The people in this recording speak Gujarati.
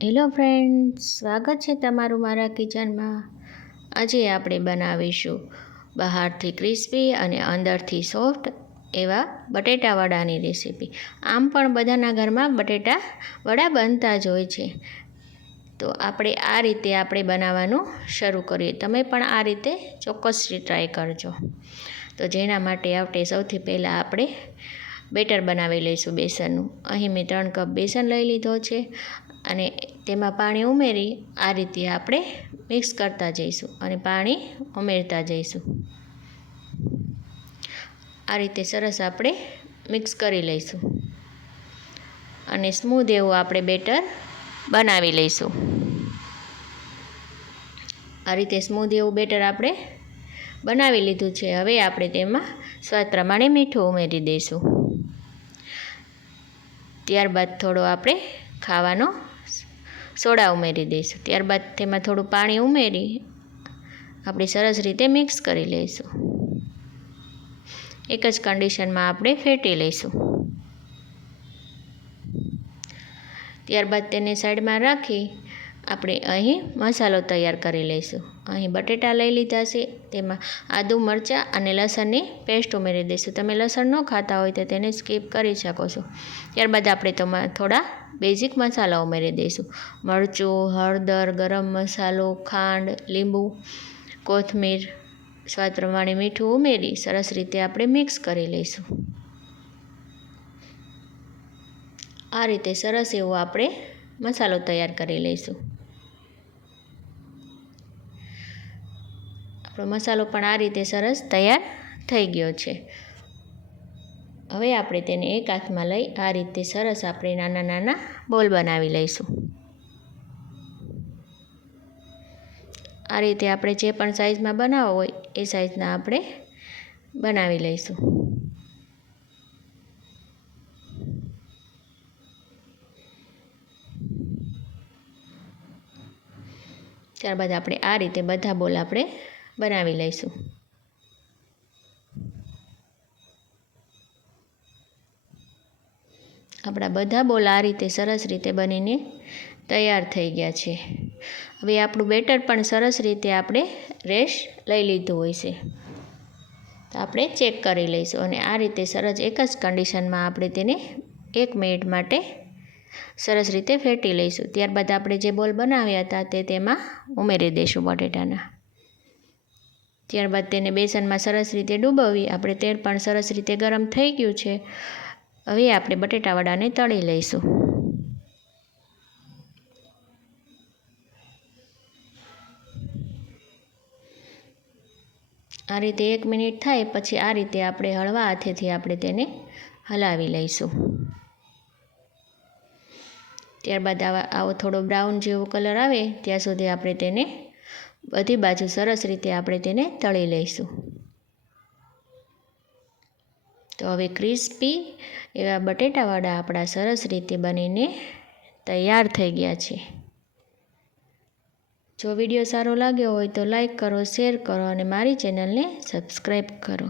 હેલો ફ્રેન્ડ્સ, સ્વાગત છે તમારું મારા કિચનમાં। આજે આપણે બનાવીશું બહારથી ક્રિસ્પી અને અંદરથી સોફ્ટ એવા બટેટા વડાની રેસીપી। આમ પણ બધાના ઘરમાં બટેટા વડા બનતા જ હોય છે, તો આપણે આ રીતે બનાવવાનું શરૂ કરીએ। તમે પણ આ રીતે ચોક્કસથી ટ્રાય કરજો। તો જેના માટે આપણે સૌથી પહેલાં આપણે બેટર બનાવી લઈશું બેસનનું। અહીં મેં 3 કપ બેસન લઈ લીધો છે અને તેમાં પાણી ઉમેરી આ રીતે આપણે મિક્સ કરતા જઈશું અને પાણી ઉમેરતા જઈશું। આ રીતે સરસ આપણે મિક્સ કરી લઈશું અને સ્મૂધ એવું આપણે બેટર બનાવી લઈશું। આ રીતે સ્મૂધ એવું બેટર આપણે બનાવી લીધું છે। હવે આપણે તેમાં સ્વાદ પ્રમાણે મીઠું ઉમેરી દઈશું। ત્યારબાદ થોડો આપણે ખાવાનો સોડા ઉમેરી દઈશું। ત્યારબાદ તેમાં થોડું પાણી ઉમેરી આપણે સરસ રીતે મિક્સ કરી લઈશું। એક જ કન્ડિશનમાં આપણે ફેટી લઈશું। ત્યારબાદ તેને સાઈડમાં રાખી આપણે અહીં મસાલો તૈયાર કરી લઈશું। અહીં બટેટા લઈ લીધા છે, તેમાં આદું મરચાં અને લસણની પેસ્ટ ઉમેરી દઈશું। તમે લસણ ન ખાતા હોય તો તેને સ્કીપ કરી શકો છો। ત્યારબાદ આપણે તેમાં થોડા બેઝિક મસાલા ઉમેરી દઈશું। મરચું, હળદર, ગરમ મસાલો, ખાંડ, લીંબુ, કોથમીર, સ્વાદ પ્રમાણે મીઠું ઉમેરી સરસ રીતે આપણે મિક્સ કરી લઈશું। આ રીતે સરસ એવો આપણે મસાલો તૈયાર કરી લઈશું। આપણો મસાલો પણ આ રીતે સરસ તૈયાર થઈ ગયો છે। હવે આપણે તેને એક હાથમાં લઈ આ રીતે સરસ આપણે નાના નાના બોલ બનાવી લઈશું। આ રીતે આપણે જે પણ સાઈઝમાં બનાવવો હોય એ સાઈઝના આપણે બનાવી લઈશું। ત્યારબાદ આપણે આ રીતે બધા બોલ આપણે બનાવી લઈશું। આપણા બધા બોલ આ રીતે સરસ રીતે બનીને તૈયાર થઈ ગયા છે। હવે આપણું બેટર પણ સરસ રીતે આપણે રેસ્ટ લઈ લીધું હોય છે, તો આપણે ચેક કરી લઈશું અને આ રીતે સરસ એક જ કન્ડિશનમાં આપણે તેને 1 મિનિટ માટે સરસ રીતે ફેટી લઈશું। ત્યારબાદ આપણે જે બોલ બનાવ્યા હતા તે તેમાં ઉમેરી દઈશું બટેટાના। ત્યારબાદ તેને બેસનમાં સરસ રીતે ડૂબાવી આપણે તેલ પણ સરસ રીતે ગરમ થઈ ગયું છે। હવે આપણે બટેટા વડાને તળી લઈશું। આ રીતે 1 મિનિટ થાય પછી આ રીતે આપણે હળવા હાથેથી આપણે તેને હલાવી લઈશું। ત્યારબાદ આવો થોડો બ્રાઉન જેવો કલર આવે ત્યાં સુધી આપણે તેને બધી બાજુ સરસ રીતે આપણે તેને તળી લઈશું। તો હવે ક્રિસ્પી એવા બટેટા વડા આપણા સરસ રીતે બનીને તૈયાર થઈ ગયા છે। જો વિડીયો સારો લાગ્યો હોય તો લાઈક કરો, શેર કરો અને મારી ચેનલને સબસ્ક્રાઈબ કરો।